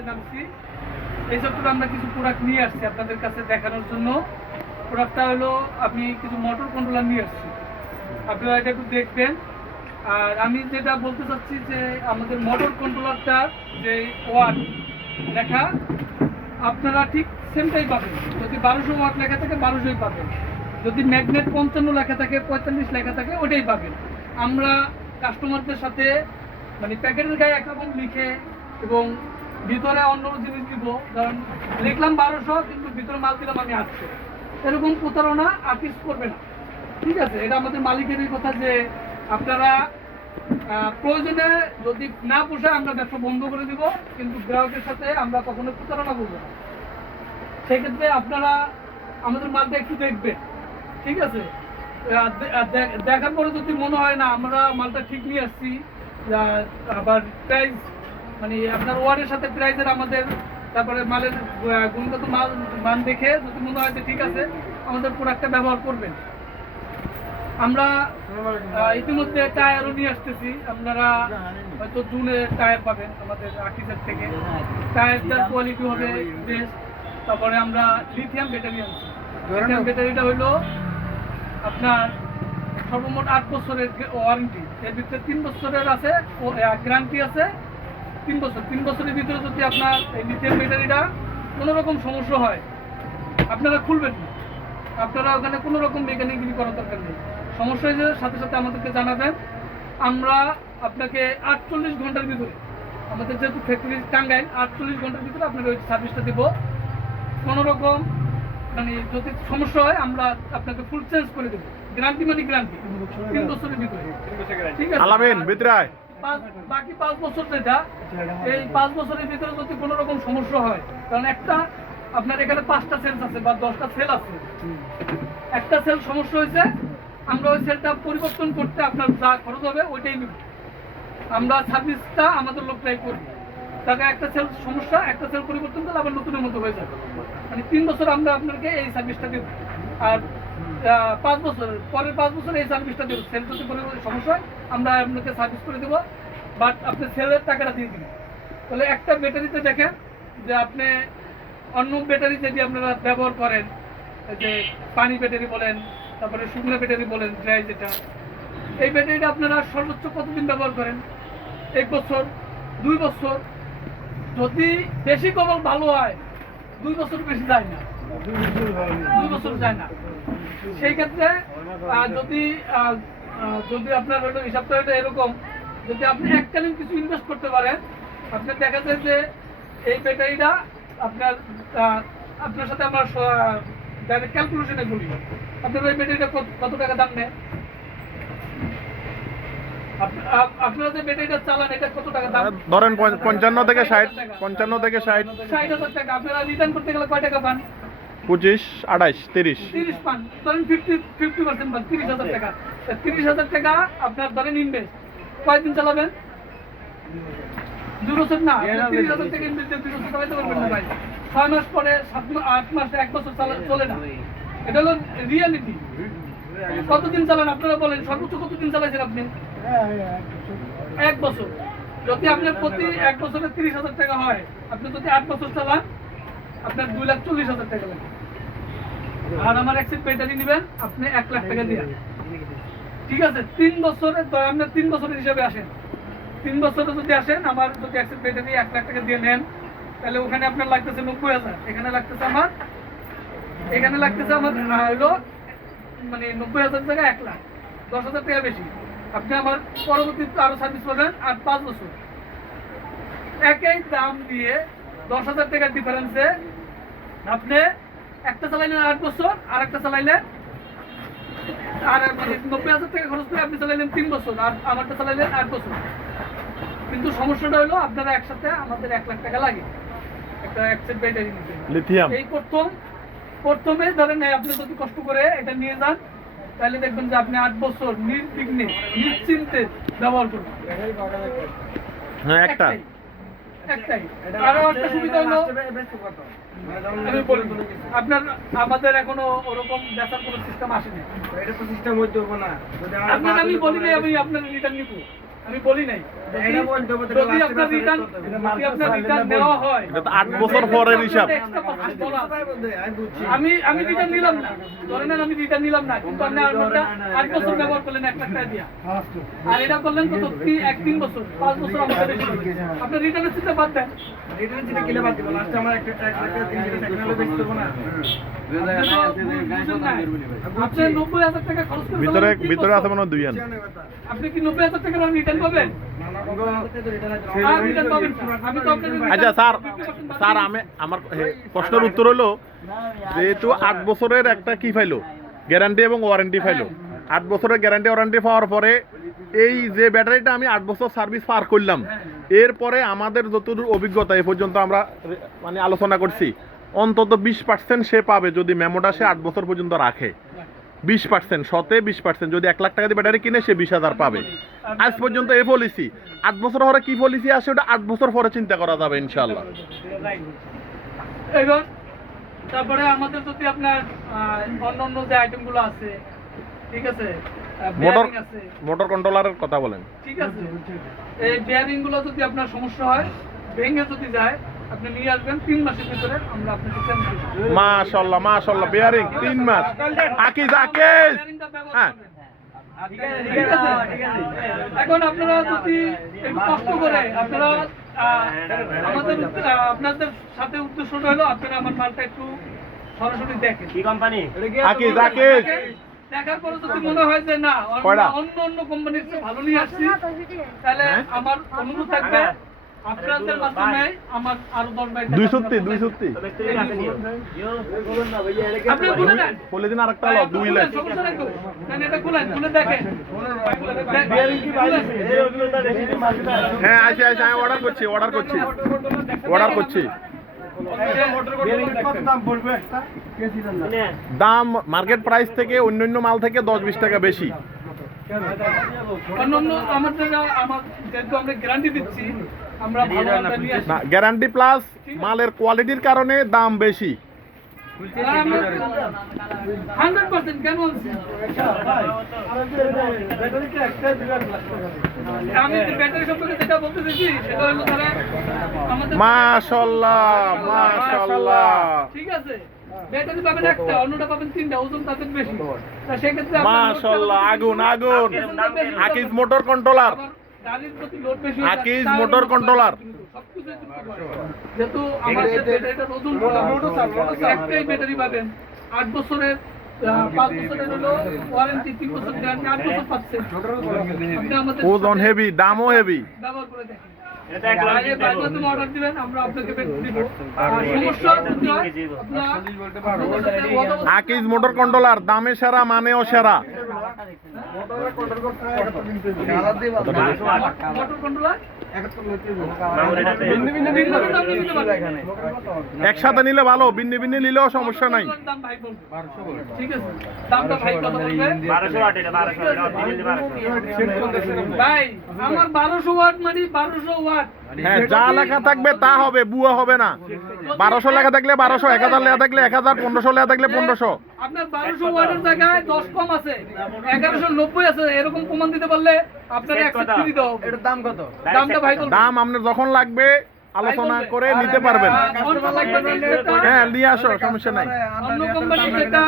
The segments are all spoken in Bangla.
কাজে নামছি। এই সপ্তাহে আমরা কিছু প্রোডাক্ট নিয়ে আসছি আপনাদের কাছে দেখানোর জন্য। প্রোডাক্টটা হলো আমি কিছু মোটর কন্ট্রোলার নিয়ে আসছি, আপনারা এটা একটু দেখবেন। আর আমি যেটা বলতে চাচ্ছি যে আমাদের মোটর কন্ট্রোলারটার যে ওয়াট লেখা আপনারা ঠিক সেমটাই পাবেন। যদি 1200 ওয়াট লেখা থাকে 1200ই পাবেন, যদি ম্যাগনেট 55 লেখা থাকে 45 লেখা থাকে ওটাই পাবেন। আমরা কাস্টমারদের সাথে মানে প্যাকেটের গায়ে একরকম লিখে এবং ভিতরে অন্য জিনিস দিব, কারণ লিখলাম 1200 কিন্তু ভিতরে মাল দিলাম আমি 800, এরকম প্রতারণা আর্টিস্ট করবে না, ঠিক আছে? এটা আমাদের মালিকেরই কথা যে আপনারা প্রয়োজনে যদি না পোষায় আমরা ব্যবসা বন্ধ করে দিব, কিন্তু গ্রাহকের সাথে আমরা কখনো প্রতারণা করবো না। সেক্ষেত্রে আপনারা আমাদের মালটা একটু দেখবেন, ঠিক আছে? দেখার পরে যদি মনে হয় না আমরা মালটা ঠিক নিয়ে আসছি, আবার প্রাইস মানে আপনার ওয়ার্ডের সাথে প্রাইসের আমাদের, তারপরে মালের গুণগত মান দেখে যদি মনে হয় যে ঠিক আছে আমাদের প্রোডাক্টটা ব্যবহার করবেন। আমরা ইতিমধ্যে টায়ারও নিয়ে আসতেছি, আপনারা হয়তো জুনে টায়ার পাবেন আমাদের আকিজের থেকে। টায়ারটার কোয়ালিটি হবে বেস্ট। তারপরে আমরা লিথিয়াম ব্যাটারি আনছি। লিথিয়াম ব্যাটারিটা হইলো আপনার সর্বমোট 8 বছরের ওয়ারেন্টি, এর ভিতরে 3 বছরের আছে ও গ্যারান্টি আছে। 3 বছরের ভিতরে যদি আপনার এই লিথিয়াম ব্যাটারিটা কোনো রকম সমস্যা হয় আপনারা খুলবেন না, আপনারা ওখানে কোনো রকম মেকানিক্যালি করার দরকার নেই। সমস্যা হয়েছে সাথে সাথে আমাদেরকে জানাবেন, আমরা আপনাকে 48 ঘন্টার ভিতরে, আমাদের যেহেতু ফ্যাক্টরি টাঙ্গাইল, 48 ঘন্টার ভিতরে আপনাকে ওই সার্ভিসটা দেবো। কোনো রকম মানে যদি সমস্যা হয় আমরা আপনাকে ফুল চেঞ্জ করে দেবো, গ্যারান্টি মানে গ্যারান্টি 3 বছরের ভিতরে, ঠিক আছে? বাকি 5 বছর যেটা, এই 5 বছরের ভিতরে যদি কোনো রকম সমস্যা হয়, কারণ একটা আপনার এখানে 5টা সেলস আছে বা 10টা সেল আছে, একটা সেল সমস্যা হয়েছে আমরা ওই সেলটা পরিবর্তন করতে আপনার যা খরচ হবে ওইটাই নেব, আমরা সার্ভিসটা আমাদের লোকটাই করব। তাকে একটা সেল সমস্যা, একটা সেল পরিবর্তন করলে আবার নতুনের মতো হয়ে যাবে, মানে 3 বছর আমরা আপনাকে এই সার্ভিসটা দেব। আর 5 বছর পরের 5 বছর এই সার্ভিসটা দেবো। সেল যদি সমস্যা হয় আমরা আপনাকে সার্ভিস করে দেবো, বাট আপনি সেলের টাকাটা দিয়ে দিবেন। তাহলে একটা ব্যাটারিতে দেখেন যে আপনি অন্য ব্যাটারি যেটি আপনারা ব্যবহার করেন, যে পানি ব্যাটারি বলেন, তারপরে শুকনো ব্যাটারি বলেন, ড্রাই যেটা, এই ব্যাটারিটা আপনারা সর্বোচ্চ কতদিন ব্যবহার করেন? 1 বছর, 2 বছর, যদি বেশি কেবল ভালো হয় 2 বছর বেশি যায় না, 2 বছর যায় না। সেই ক্ষেত্রে যদি যদি আপনার হলো হিসাবটা হলো এরকম, যদি আপনি এককালীন কিছু ইনভেস্ট করতে পারেন, আপনার দেখা যায় যে এই ব্যাটারিটা আপনার আপনার সাথে আমার ডাইরেক্ট ক্যালকুলেশনে বলি, আপনার ওই ব্যাটারিটা কত টাকা দাম নেয়, আপনারা যে ব্যাটারিটা চালান এটা কত টাকা দাম ধরেন 55 থেকে 60, 55 থেকে 60, 60,000 টাকা। আপনারা রিটার্ন করতে গেলে কয় টাকা পান? 25, 28, 30 পান। ধরেন 50% পান, 30,000 টাকা। 30,000 টাকা আপনার ধরেন ইনভেস্ট, কয়দিন চালাবেন? 2 বছর না, 30,000 টাকা ইনভেস্ট দিয়ে 2 বছর চালাতে পারবেন না ভাই। 6 মাস পরে 8 মাস 1 বছর চলে না, এটা হলো রিয়ালিটি। কতদিন চালান আপনারা বলেন? সর্বোচ্চ কতদিন চালাইছেন আপনি? 1 বছর। যদি আপনার প্রতি 1 বছরে 30,000 টাকা হয়, আপনি যদি 8 বছর চালান আপনার 2,40,000 টাকা লাগবে। আর আমার এক্সিট ব্যাটারি নেবেন আপনি 1 লাখ টাকা দিয়ে, ঠিক আছে? 3 বছরে আপনার 3 বছরের হিসাবে আসেন, 3 বছরে যদি আসেন, আমার যদি এক্সিট ব্যাটারি 1 লাখ টাকা দিয়ে নেন, তাহলে ওখানে আপনার লাগতেছে 90,000, এখানে লাগতেছে আমার হলো মানে 90,000 টাকা 1 লাখ, 10,000 টাকা বেশি। আপনি আমার পরবর্তীতে আরো সার্ভিস পাবেন আর 5 বছর একই দাম দিয়ে 10,000 টাকার ডিফারেন্সে আপনি একটা চালাইলেন 8 বছর, আর একটা চালাইলেন আর মানে 90,000 টাকা খরচ করে আপনি চালাইলেন 3 বছর, আর আমারটা চালাইলেন 8 বছর। কিন্তু সমস্যাটা হলো আপনারা একসাথে আমাদের 1 লাখ টাকা লাগে একটা এক্সেট ব্যাটারি নিতে। লিথিয়াম এই প্রথমে ধরেন আপনি যদি কষ্ট করে এটা নিয়ে যান, তাহলে দেখবেন যে আপনি 8 বছর নির্বিঘ্নে নিশ্চিন্তে ব্যবহার করবেন। হ্যাঁ, একটাই। আরো একটা সুবিধা হলো আমি বলি, আপনার আমাদের এখনো ওরকম বেচার কোনো সিস্টেম আসেনি। এটা তো সিস্টেম হইতে হবে না, আপনার আমি বলি নাই আমি আপনার রিটার্ন নিব, আমি বলি নাই যদি আপনার রিটার্ন দেওয়া হয় এটা তো 8 বছর পরের হিসাব। আমি রিটার্ন নিলাম না, ধরে নেন আমি রিটার্ন নিলাম না, কিন্তু আপনি 8 বছর ব্যবহার করলেন 1 লাখ টাকা দিয়া, আর এটা করলেন কত 3 বছর 5 বছর আমাদের বেশি আপনি রিটার্নের চিন্তা বাদ দেন। আপনি 90,000 টাকা খরচ করে ভিতরে আছে মনে হয় 2 আন। আপনি কি 90,000 টাকা রিটার্ন পাবেন? আর রিটার্ন পাবেন না। আমি তো আপনাকে আচ্ছা স্যার আমার প্রশ্নের উত্তর হলো যেহেতু 8 বছরের একটা কি পাইলো গ্যারান্টি এবং ওয়ারেন্টি পাইলো, 8 বছরের গ্যারান্টি ওয়ারেন্টি পাওয়ার পরে এই যে ব্যাটারিটা আমি 8 বছর সার্ভিস পার করলাম, এরপরে আমাদের যতদূর অভিজ্ঞতা এ পর্যন্ত আমরা মানে আলোচনা করছি, অন্তত 20% সে পাবে যদি মেমোটা সে 8 বছর পর্যন্ত রাখে। 20% শতে 20%, যদি 1 লাখ টাকা দিয়ে ব্যাটারি কিনে সে 20,000 পাবে। আজ পর্যন্ত এই পলিসি, 8 বছর পরে কি পলিসি আসে ওটা 8 বছর পরে চিন্তা করা যাবে ইনশাআল্লাহ। এবার তারপরে আমাদের যদি আপনার অন্যান্য যে আইটেমগুলো আছে, ঠিক আছে, bearing আছে, মোটর কন্ট্রোলারের কথা বলেন। ঠিক আছে, এই বেয়ারিং গুলো যদি আপনার সমস্যা হয়, ভেঙে যদি যায়, আপনি নিয়ে আসবেন 3 মাসের ভিতরে আমরা আপনাকে চেঞ্জ করে দেব। মাশাআল্লাহ বেয়ারিং 3 মাস। আকিজ বেয়ারিংটা ব্যবহার হ্যাঁ করবেন। ঠিক আছে, এখন আপনারা যদি একটু কষ্ট করে আপনারা আপনাদের সাথে উদ্দেশ্যটা হলো আপনারা আমার মালটা একটু সরাসরি দেখেন। কি কোম্পানি? আকিজ দেখার পরে যদি মনে হয় যে না অন্য কোম্পানির চেয়ে ভালো নিয়ে আসছি, তাহলে আমার অনুরোধ থাকবে আপনাদের মাধ্যমে আমার আরো 10 বাইক 230 আপনি খুলে নেন, পলিথিন আরেকটা হলো 2 লাখ। সমস্যা নাই তো, নেন এটা খুলেন, খুলে দেখেন। হ্যাঁ আচ্ছা আমি অর্ডার করছি। দাম মার্কেট প্রাইস থেকে অন্যান্য মাল থেকে 10-20 টাকা বেশি। অন্যান্য আমার যেহেতু আমরা গ্যারান্টি দিচ্ছি, আমরা ভালো মালটা নিয়ে আসি। না গ্যারান্টি প্লাস মালের কোয়ালিটির কারণে দাম বেশি। 100% কেন বলছি? আমি যে ব্যাটারি সম্পর্কে যেটা বলতে চাইছি সেটা হলো তারা আমাদের মাশাআল্লাহ ঠিক আছে, ব্যাটারি পাবেন একটা, অন্যটা পাবেন 3টা, ওজন তাদের বেশি। তা সেক্ষেত্রে মাশাআল্লাহ আগুন আকিজ মোটর কন্ট্রোলার। গাড়ির প্রতি লোড বেশি, আকিজ মোটর কন্ট্রোলার। সবকিছু যেহেতু আমাদের ব্যাটারিটার ওজন একটাই ব্যাটারি পাবেন 8 বছরের 5 বছরের হলো ওয়ারেন্টি, 3 বছর গ্যারান্টি, 8 বছর পাচ্ছেন। আপনি আমাদের ওজন হেভি, দামও হেভি। ব্যবহার করে দেখেন। আগে বাংলাদেশে অর্ডার দিবেন, আমরা আপনাকে দিব। আর সমস্যা যদি হয় আপনারা আকিজ মোটর কন্ট্রোলার, দামে সেরা মানেও সেরা। মোটর কন্ট্রোলার একসাথে নিলে ভালো, ভিন্ন ভিন্ন নিলেও সমস্যা নাই। দাম ভাই বলবে, ঠিক আছে, দামটা ভাই কত বলবে? 1200 ওয়াট, এটা 1200 ভাই আমার 1200 ওয়াট মানে 1200 ওয়াট। হ্যাঁ যা লেখা থাকবে তা হবে, বুয়া হবে না। 1200 লেখা থাকলে 1200, 1000 লেখা থাকলে 1000, 1500 লেখা থাকলে 1500। আপনার 1200 ওয়াটের জায়গায় 10 কম আছে, 1190 আছে, এরকম প্রমাণ দিতে পারলে আপনার অ্যাকসেপ্ট করে দাও। এটার দাম কত? দামটা ভাই বলুন। দাম আপনার যখন লাগবে আলোচনা করে নিতে পারবেন। হ্যাঁ নিয়ে আসো, সমস্যা নাই। অন্য কোম্পানি যেটা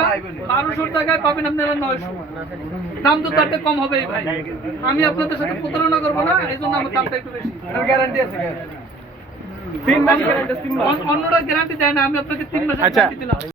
1200 টাকায় পাবেন আপনারা 900, দাম তো তার কম হবেই ভাই। আমি আপনাদের সাথে প্রতারণা করব না, এইজন্য আমার দামটা একটু বেশি। গ্যারান্টি আছে, 3 মাস গ্যারান্টি। অন্যরা গ্যারান্টি দেয় না, আমি আপনাকে 3 মাসের গ্যারান্টি দিলাম।